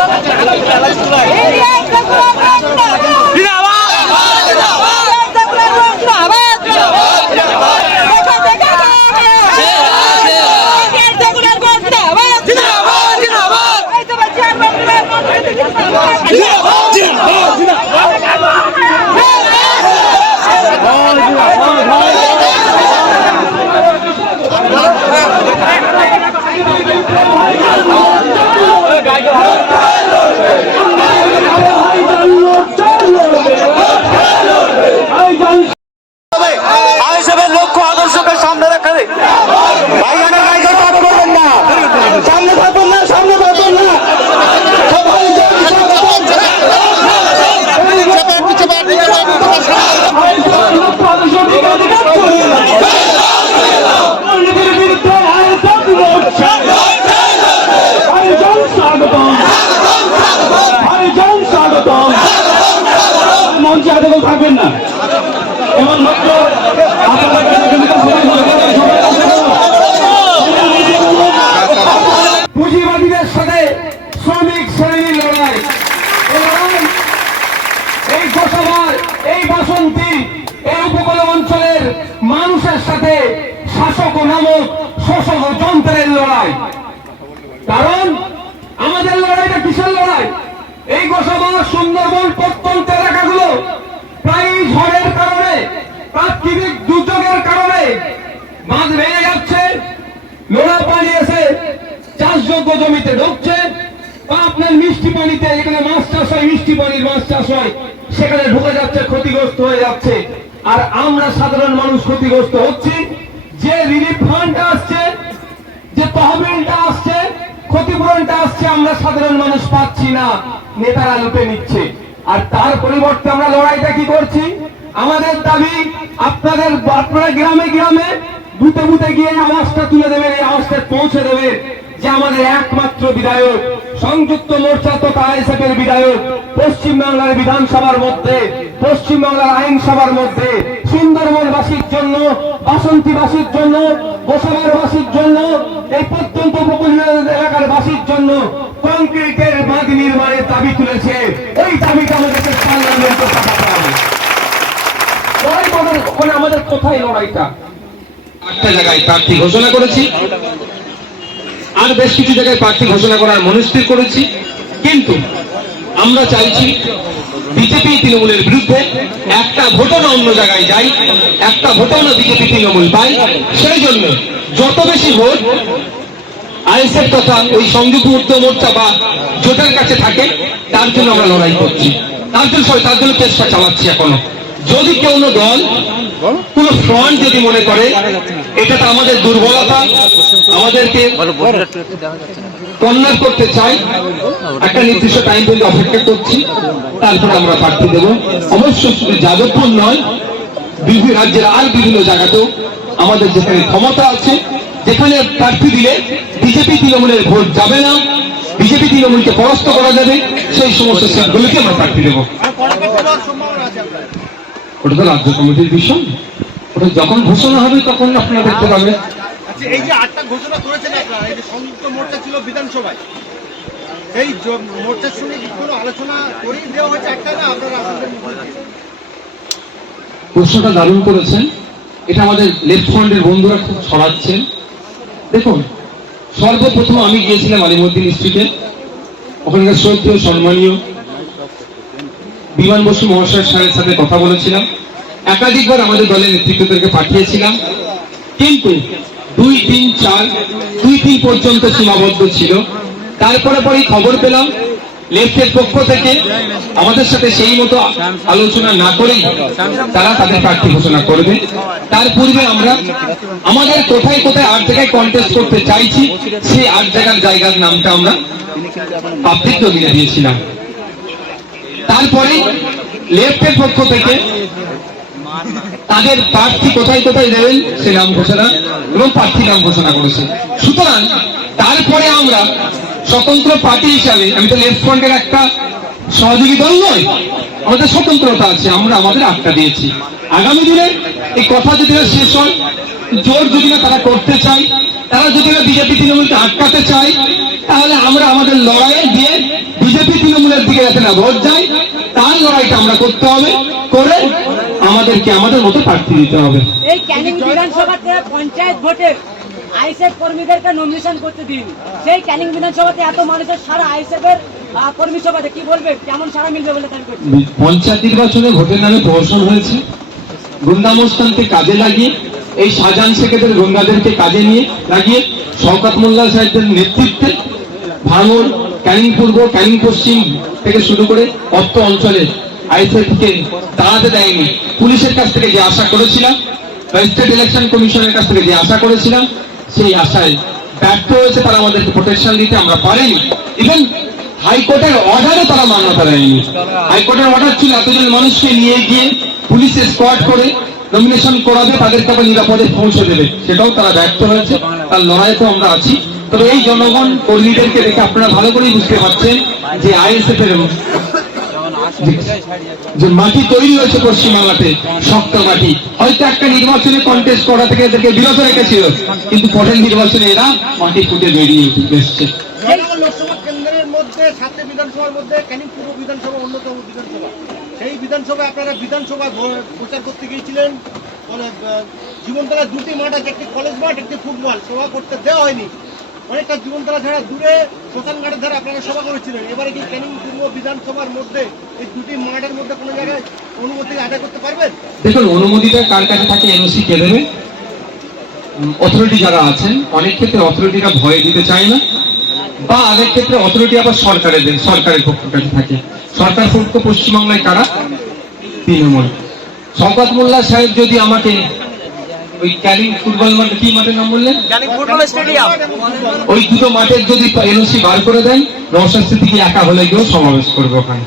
লক্ষ্য আদর্শকে রেখে ভাইকে থাকবেন না। এমন মাত্র আপনাদের কাছে কিন্তু সবাই বলে দেয়, সবাই আসে না। পুঁজিবাদীদের সাথে শ্রমিক শ্রেণির লড়াই এই লড়াই এই গোসবার এই এই উপকূল অঞ্চলের মানুষের সাথে শাসক নামক শোষক যন্ত্রের লড়াই। কারণ আমাদের লড়াইটা কিসের লড়াই? এই গোসবা সুন্দরবন প্রত্যন্ত এলাকাগুলো প্রায় ঝড়ের কারণে, প্রাকৃতিক দুর্যোগের কারণে বাঁধ ভেঙে যাচ্ছে নোনা পানি এসে চাষযোগ্য জমিতে ঢুকছে বা আপনার মিষ্টি পানিতে, এখানে মাছ চাষ হয়, মিষ্টি পানির মাছ চাষ হয়। সেখানে ঢুকে যাচ্ছে, ক্ষতিগ্রস্ত হয়ে যাচ্ছে। আর আমরা সাধারণ মানুষ ক্ষতিগ্রস্ত হচ্ছি। যে রিলিফ ফান্ড আসছে, যে তহবিলটা আসছে, ক্ষতিপূরণটা আসছে, আমরা সাধারণ মানুষ পাচ্ছি না। নেতারা লুটে নিচ্ছে। আর তার পরিবর্তে আমরা লড়াইটা কি করছি? আমাদের দাবি, আপনাদের আপনারা গ্রামে গ্রামে বুথে বুথে গিয়ে আওয়াজটা তুলে দেবেন, এই আওয়াজটা পৌঁছে দেবেন যে আমাদের একমাত্র বিধায়ক সংযুক্ত মোর্চা তো আইএসএফের বিধায়ক পশ্চিমবাংলার বিধানসভার মধ্যে পশ্চিমবাংলার আইনসভার মধ্যে, সুন্দরবনবাসীর জন্য, বাসন্তীবাসীর জন্য, গোসাবারবাসীর জন্য, এই প্রত্যন্ত উপকূলীয় এলাকার বাসীর জন্য কংক্রিটের বাঁধ নির্মাণের দাবি তুলেছে। ওই দাবিটা আমাদেরকে পার্লামেন্টে ওখানে আমাদের কোথায় লড়াইটা? আটটা জায়গায় প্রার্থী ঘোষণা করেছি। আর বেশ কিছু জায়গায় প্রার্থী ঘোষণা করার মনস্থির করেছি। কিন্তু আমরা চাইছি বিজেপি তৃণমূলের বিরুদ্ধে একটা ভোটও না অন্য জায়গায় যাই, একটা ভোটও না বিজেপি তৃণমূল পাই। সেই জন্য যত বেশি ভোট আইএসএফ তথা ওই সংযুক্ত উত্তর মোর্চা বা জোটের কাছে থাকে, তার জন্য আমরা লড়াই করছি। তার জন্য তার জন্য চেষ্টা চালাচ্ছি এখনও। যদি কেউ দল কোন ফ্রন্ট যদি মনে করে এটা তো আমাদের দুর্বলতা আমাদেরকে কন্যার করতে চাই। একটা নির্দিষ্ট টাইম পর্যন্ত অপেক্ষা করছি। তারপরে আমরা প্রার্থী দেব। অবশ্য শুধু যাদবপুর নয় বিভিন্ন রাজ্যের আর বিভিন্ন জায়গাতেও আমাদের যেখানে ক্ষমতা আছে যেখানে প্রার্থী দিলে বিজেপি তৃণমূলের ভোট যাবে না বিজেপি তৃণমূলকে পরাস্ত করা যাবে সেই সমস্ত সিটগুলোকে আমরা প্রার্থী দেবো। ওটা তো রাজ্য কমিটির বিষয়। ওটা যখন ঘোষণা হবে তখন আপনারা দেখতে পাবেন এই যে আটটা ঘোষণা করেছেন আপনারা এই যে সংযুক্ত মোর্চা ছিল বিধানসভায়। এই মোর্চার সঙ্গে কোনো আলোচনা করেই দেওয়া হয়েছে একটা না? আপনারা প্রশ্নটা দারুণ করেছেন। এটা আমাদের লেফট ফ্রন্টের বন্ধুরা খুব ছড়াচ্ছেন। দেখুন সর্বপ্রথম আমি গিয়েছিলাম আলিমুদ্দিন স্ট্রিটে। ওখানকার শ্রদ্ধেয় সম্মানীয় বিমান বসু মহাশয় স্যারের সাথে কথা বলেছিলাম। একাধিকবার আমাদের দলের নেতৃত্বদেরকে পাঠিয়েছিলাম। কিন্তু দুই তিন চার দুই তিন পর্যন্ত সীমাবদ্ধ ছিল। তারপরে পরেই খবর পেলাম, লেফটের পক্ষ থেকে আমাদের সাথে সেই মতো আলোচনা না করেই তারা তাদের প্রার্থী ঘোষণা করবে। তার পূর্বে আমরা আমাদের কোথায় কোথায় আট জায়গায় কন্টেস্ট করতে চাইছি, সেই আট জায়গার জায়গার নামটা আমরা পাবলিক দিয়েছিলাম। তারপরে লেফটের পক্ষ থেকে তাদের প্রার্থী কোথায় কোথায় দেবেন, সে নাম ঘোষণা এবং প্রার্থী নাম ঘোষণা করেছে। সুতরাং তারপরে আমরা স্বতন্ত্র পার্টি হিসাবে, আমি তো লেফট ফ্রন্টের একটা সহযোগী দল নয় আমাদের স্বতন্ত্রতা আছে, আমরা আমাদের আটটা দিয়েছি। আগামী দিনে এই কথা যদি শেষ হয় জোর যদি না তারা করতে চায় তারা যদি না বিজেপি তৃণমূলকে আটকাতে চায় তাহলে আমরা আমাদের লড়াইয়ে দিয়ে বিজেপি তৃণমূলের দিকে যাতে না ভোট যায় তার লড়াইটা আমরা করতে হবে করে আমাদেরকে আমাদের মতো প্রার্থী দিতে হবে। এই ক্যানিং বিধানসভাতে পঞ্চায়েত ভোটে আইসেফ কর্মীদেরকে নমিনেশন করতে দিন। সেই ক্যানিং বিধানসভাতে এত মানুষের সারা আইসেফ এর কর্মী সভাতে কি বলবে? কেমন সারা মিলবে বলে দাবি করছে? পঞ্চায়েত নির্বাচনে ভোটের নামে প্রহসন হয়েছে। গুন্ডামস্তানকে কাজে লাগিয়ে এই শাহজাহান শেখেদের গুন্ডাদেরকে কাজে নিয়ে লাগিয়ে শওকত মোল্লা সাহেবদের নেতৃত্বে ভাঙর ক্যানিং পূর্ব, ক্যানিং পশ্চিম থেকে শুরু করে অর্থ অঞ্চলে আইসিএফকে দাঁড়াতে দেয়নি। পুলিশের কাছ থেকে যে আশা করেছিলাম বা স্টেট ইলেকশন কমিশনের কাছ থেকে যে আশা করেছিলাম, সেই আশায় ব্যর্থ হয়েছে তারা আমাদেরকে প্রোটেকশন দিতে, আমরা পারিনি। ইভেন হাইকোর্টের অর্ডারও তারা মান্যতা দেয়নি। হাইকোর্টের অর্ডার ছিল এতজন মানুষকে নিয়ে গিয়ে পুলিশে স্কোয়াড করে নমিনেশন করাবে তাদেরকে আবার নিরাপদে পৌঁছে দেবে। সেটাও তারা ব্যর্থ হয়েছে, তার লড়াইতে আমরা আছি। তবে এই জনগণ কর্মীদেরকে দেখে আপনারা ভালো করেই বুঝতে পারছেন যে আইএসএফ এর যে- মাটি তৈরি হয়েছে পশ্চিমবাংলাতে, শক্ত মাটি। হয়তো একটা নির্বাচনে কন্টেস্ট করা থেকে এদেরকে বিরত রেখেছিল, কিন্তু পরের নির্বাচনে এরা মাটি ফুটে বেরিয়ে এসছে জয়নগর লোকসভা কেন্দ্রের মধ্যে সাতটি বিধানসভার মধ্যে ক্যানিং পূর্ব বিধানসভা অন্যতম বিধানসভা সেই বিধানসভায় আপনারা বিধানসভা প্রচার করতে গিয়েছিলেন। মানে, আহ, জীবনতলা দুটি মাঠ আছে একটি কলেজ মাঠ একটি ফুটবল। সভা করতে দেওয়া হয়নি। অনেকটা জীবনতলা ছাড়া দূরে শ্মশানঘাটের ধারে আপনারা সভা করেছিলেন। এবারে কি ক্যানিং পূর্ব বিধানসভার মধ্যে এই দুটি মাঠের মধ্যে কোনো জায়গায় অনুমতি আদায় করতে পারবেন? দেখুন অনুমতিটা কার কাছে থাকে এনওসি কে দেবে? অথরিটি যারা আছেন অনেক ক্ষেত্রে অথরিটিরা ভয় দিতে চায় না। বা অনেক ক্ষেত্রে অথরিটি আবার সরকারের সরকারের পক্ষ কাছে থাকে। সরকার শুল্ক পশ্চিমবাংলায় কারা? তৃণমূল। শওকত মোল্লা সাহেব যদি আমাকে ওই ক্যারিং ফুটবল মাঠে কি মাঠের নাম বললেন? ওই দুটো মাঠের যদি এনওসি বার করে দেন রসার স্মৃতি কি একা হলে গিয়েও সমাবেশ করব ওখানে।